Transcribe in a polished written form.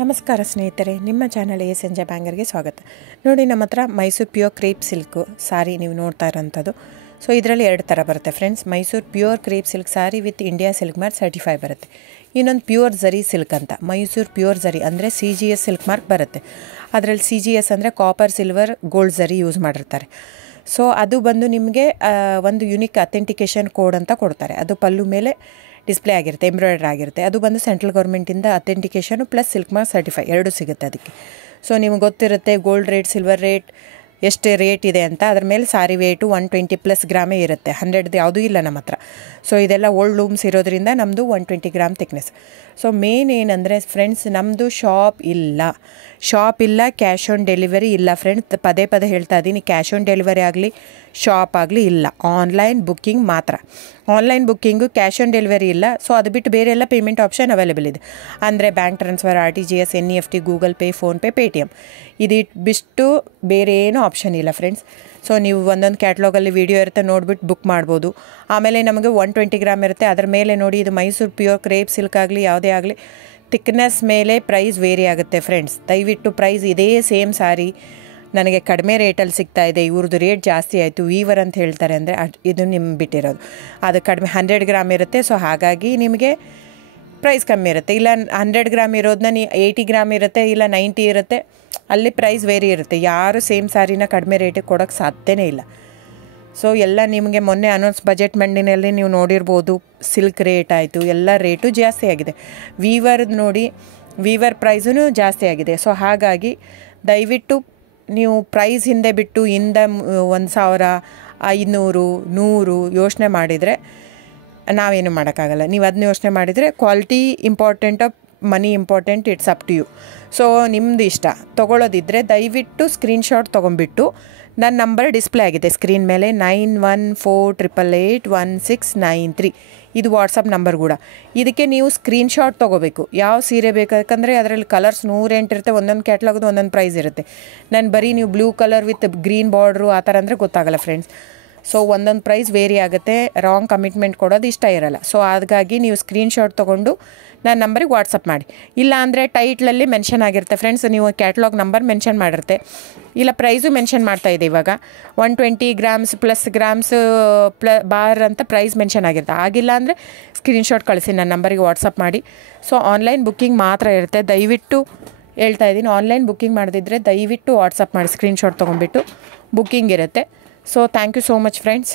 ನಮಸ್ಕಾರ ಸ್ನೇಹಿತರೆ, ನಿಮ್ಮ ಚಾನಲ್ ಸಂಜೆ ಬ್ಯಾಂಗರ್ಗೆ ಸ್ವಾಗತ. ನೋಡಿ, ನಮ್ಮ ಹತ್ರ ಮೈಸೂರು ಪ್ಯೂರ್ ಕ್ರೇಪ್ ಸಿಲ್ಕು ಸಾರಿ ನೀವು ನೋಡ್ತಾ ಇರೋಂಥದ್ದು. ಸೊ ಇದರಲ್ಲಿ ಎರಡು ಥರ ಬರುತ್ತೆ friends. Mysuru pure crepe silk sorry with India silk mark certify ಬರುತ್ತೆ. ಇನ್ನೊಂದು ಪ್ಯೂರ್ ಝರಿ ಸಿಲ್ಕ್ ಅಂತ, ಮೈಸೂರು ಪ್ಯೂರ್ ಝರಿ ಅಂದರೆ CGS ಸಿಲ್ಕ್ ಮಾರ್ಕ್ ಬರುತ್ತೆ. ಅದರಲ್ಲಿ CGS ಅಂದರೆ ಕಾಪರ್, ಸಿಲ್ವರ್, ಗೋಲ್ಡ್ ಝರಿ ಯೂಸ್ ಮಾಡಿರ್ತಾರೆ. ಸೊ ಅದು ಬಂದು ನಿಮಗೆ ಒಂದು ಯುನಿಕ್ ಅಥೆಂಟಿಕೇಷನ್ ಕೋಡ್ ಅಂತ ಕೊಡ್ತಾರೆ. ಅದು ಪಲ್ಲು ಮೇಲೆ ಡಿಸ್ಪ್ಲೇ ಆಗಿರುತ್ತೆ, ಎಂಬ್ರಾಯ್ಡ್ರಿ ಆಗಿರುತ್ತೆ. ಅದು ಬಂದು ಸೆಂಟ್ರಲ್ ಗೌರ್ಮೆಂಟಿಂದ ಅಥೆಂಟಿಕೇಷನು ಪ್ಲಸ್ ಸಿಲ್ಕ್ ಮಾರ್ಕ್ ಸರ್ಟಿಫೈ ಎರಡೂ ಸಿಗುತ್ತೆ ಅದಕ್ಕೆ. ಸೊ ನಿಮ್ಗೆ ಗೊತ್ತಿರುತ್ತೆ ಗೋಲ್ಡ್ ರೇಟ್, ಸಿಲ್ವರ್ ರೇಟ್ ಎಷ್ಟು ರೇಟ್ ಇದೆ ಅಂತ. ಅದ್ರ ಮೇಲೆ ಸಾರಿ ವೇಟು 120+ ಗ್ರಾಮೇ ಇರುತ್ತೆ, 100 ಯಾವುದೂ ಇಲ್ಲ ನಮ್ಮ ಹತ್ರ. ಸೊ ಇದೆಲ್ಲ ಓಲ್ಡ್ ಲೂಮ್ಸ್ ಇರೋದ್ರಿಂದ ನಮ್ಮದು 120 ಗ್ರಾಮ್ ಥಿಕ್ನೆಸ್. ಸೊ ಮೇನ್ ಏನಂದರೆ ಫ್ರೆಂಡ್ಸ್, ನಮ್ಮದು ಶಾಪ್ ಇಲ್ಲ, ಕ್ಯಾಶ್ ಆನ್ ಡೆಲಿವರಿ ಇಲ್ಲ ಫ್ರೆಂಡ್ಸ್. ಪದೇ ಹೇಳ್ತಾ ಇದ್ದೀನಿ, ಕ್ಯಾಶ್ ಆನ್ ಡೆಲಿವರಿ ಆಗಲಿ ಶಾಪ್ ಆಗಲಿ ಇಲ್ಲ, ಆನ್ಲೈನ್ ಬುಕ್ಕಿಂಗ್ ಮಾತ್ರ. Online booking, cash on delivery ಇಲ್ಲ. ಸೊ ಅದು ಬಿಟ್ಟು ಬೇರೆ ಎಲ್ಲ ಪೇಮೆಂಟ್ ಆಪ್ಷನ್ ಅವೈಲೇಬಲ್ ಇದೆ. ಅಂದರೆ bank transfer, RTGS, NEFT, Google pay, PhonePe, Paytm. ಇದು ಬಿಟ್ಟು ಬೇರೆ ಏನೂ ಆಪ್ಷನ್ ಇಲ್ಲ ಫ್ರೆಂಡ್ಸ್. ಸೊ ನೀವು ಒಂದೊಂದು ಕ್ಯಾಟ್ಲಾಗಲ್ಲಿ ವೀಡಿಯೋ ಇರುತ್ತೆ, ನೋಡಿಬಿಟ್ಟು ಬುಕ್ ಮಾಡ್ಬೋದು. ಆಮೇಲೆ ನಮಗೆ 120 ಗ್ರಾಮ್ ಇರುತ್ತೆ. ಅದರ ಮೇಲೆ ನೋಡಿ, ಇದು ಮೈಸೂರು ಪ್ಯೂರ್ ಕ್ರೇಪ್ ಸಿಲ್ಕ್ ಆಗಲಿ ಯಾವುದೇ ಆಗಲಿ ಥಿಕ್ನೆಸ್ ಮೇಲೆ ಪ್ರೈಸ್ ವೇರಿ ಆಗುತ್ತೆ ಫ್ರೆಂಡ್ಸ್. ದಯವಿಟ್ಟು ಪ್ರೈಸ್ ಇದೇ ಸೇಮ್ ಸಾರಿ ನನಗೆ ಕಡಿಮೆ ರೇಟಲ್ಲಿ ಸಿಗ್ತಾ ಇದೆ, ಇವ್ರದ್ದು ರೇಟ್ ಜಾಸ್ತಿ ಆಯಿತು ವೀವರ್ ಅಂತ ಹೇಳ್ತಾರೆ ಅಂದರೆ ಇದು ನಿಮ್ಗೆ ಬಿಟ್ಟಿರೋದು. ಅದು ಕಡಿಮೆ 100 ಗ್ರಾಮ್ ಇರುತ್ತೆ. ಸೊ ಹಾಗಾಗಿ ನಿಮಗೆ ಪ್ರೈಸ್ ಕಮ್ಮಿ ಇರುತ್ತೆ. ಇಲ್ಲ 100 ಗ್ರಾಮ್ ಇರೋದನ್ನ 80 ಗ್ರಾಮ್ ಇರುತ್ತೆ, ಇಲ್ಲ 90 ಇರುತ್ತೆ, ಅಲ್ಲಿ ಪ್ರೈಸ್ ವೇರಿ ಇರುತ್ತೆ. ಯಾರು ಸೇಮ್ ಸಾರಿನ ಕಡಿಮೆ ರೇಟಿಗೆ ಕೊಡೋಕ್ಕೆ ಸಾಧ್ಯನೇ ಇಲ್ಲ. ಸೊ ಎಲ್ಲ ನಿಮಗೆ ಮೊನ್ನೆ ಅನೌನ್ಸ್ ಬಜೆಟ್ ಮಂಡಿನಲ್ಲಿ ನೀವು ನೋಡಿರ್ಬೋದು, ಸಿಲ್ಕ್ ರೇಟ್ ಆಯಿತು, ಎಲ್ಲ ರೇಟು ಜಾಸ್ತಿ ಆಗಿದೆ. ವೀವರ್ದು ನೋಡಿ, ವೀವರ್ ಪ್ರೈಸೂ ಜಾಸ್ತಿ ಆಗಿದೆ. ಸೊ ಹಾಗಾಗಿ ದಯವಿಟ್ಟು ನೀವು ಪ್ರೈಸ್ ಹಿಂದೆ ಬಿಟ್ಟು 1,000, 500, 100 ಯೋಚನೆ ಮಾಡಿದರೆ ನಾವೇನು ಮಾಡೋಕ್ಕಾಗಲ್ಲ. ನೀವು ಅದನ್ನ ಯೋಚನೆ ಮಾಡಿದರೆ quality important, money important, it's up to you. So ನಿಮ್ಮದು ಇಷ್ಟ. ತೊಗೊಳ್ಳೋದಿದ್ದರೆ ದಯವಿಟ್ಟು ಸ್ಕ್ರೀನ್ಶಾಟ್ ತೊಗೊಂಬಿಟ್ಟು, ನನ್ನ ನಂಬರ್ ಡಿಸ್ಪ್ಲೇ ಆಗಿದೆ ಸ್ಕ್ರೀನ್ ಮೇಲೆ, 9148881693. ಇದು ವಾಟ್ಸಪ್ ನಂಬರ್ ಕೂಡ. ಇದಕ್ಕೆ ನೀವು ಸ್ಕ್ರೀನ್ಶಾಟ್ ತೊಗೋಬೇಕು. ಯಾವ ಸೀರೆ ಬೇಕಂದರೆ ಅದರಲ್ಲಿ ಕಲರ್ಸ್ 108 ಇರುತ್ತೆ, ಒಂದೊಂದು ಕ್ಯಾಟ್ಲಾಗದು ಒಂದೊಂದು ಪ್ರೈಸ್ ಇರುತ್ತೆ. ನಾನು ಬರೀ ನೀವು blue colour with green border ಆ ಥರ ಅಂದರೆ ಗೊತ್ತಾಗಲ್ಲ ಫ್ರೆಂಡ್ಸ್. ಸೊ ಒಂದೊಂದು ಪ್ರೈಸ್ ವೇರಿ ಆಗುತ್ತೆ, ರಾಂಗ್ ಕಮಿಟ್ಮೆಂಟ್ ಕೊಡೋದು ಇಷ್ಟ ಇರಲ್ಲ. ಸೊ ಹಾಗಾಗಿ ನೀವು ಸ್ಕ್ರೀನ್ಶಾಟ್ ತೊಗೊಂಡು ನನ್ನ ನಂಬರಿಗೆ ವಾಟ್ಸಪ್ ಮಾಡಿ. ಇಲ್ಲ ಅಂದರೆ ಟೈಟ್ಲಲ್ಲಿ ಮೆನ್ಷನ್ ಆಗಿರುತ್ತೆ ಫ್ರೆಂಡ್ಸ್, ನೀವು ಕ್ಯಾಟ್ಲಾಗ್ ನಂಬರ್ ಮೆನ್ಷನ್ ಮಾಡಿರುತ್ತೆ, ಇಲ್ಲ ಪ್ರೈಸು ಮೆನ್ಷನ್ ಮಾಡ್ತಾಯಿದೆ. ಇವಾಗ 120 ಗ್ರಾಮ್ಸ್ ಪ್ಲಸ್ ಗ್ರಾಮ್ಸ್ ಬಾರ್ ಅಂತ ಪ್ರೈಸ್ ಮೆನ್ಷನ್ ಆಗಿರುತ್ತೆ. ಆಗಿಲ್ಲ ಅಂದರೆ ಸ್ಕ್ರೀನ್ಶಾಟ್ ಕಳಿಸಿ, ನನ್ನ ನಂಬರಿಗೆ ವಾಟ್ಸಪ್ ಮಾಡಿ. ಸೊ ಆನ್ಲೈನ್ ಬುಕ್ಕಿಂಗ್ ಮಾತ್ರ ಇರುತ್ತೆ. ದಯವಿಟ್ಟು ಹೇಳ್ತಾ ಇದ್ದೀನಿ, ಆನ್ಲೈನ್ ಬುಕ್ಕಿಂಗ್ ಮಾಡದಿದ್ದರೆ ದಯವಿಟ್ಟು ವಾಟ್ಸಪ್ ಮಾಡಿ, ಸ್ಕ್ರೀನ್ಶಾಟ್ ತೊಗೊಂಡ್ಬಿಟ್ಟು ಬುಕ್ಕಿಂಗ್ ಇರುತ್ತೆ. So thank you so much friends.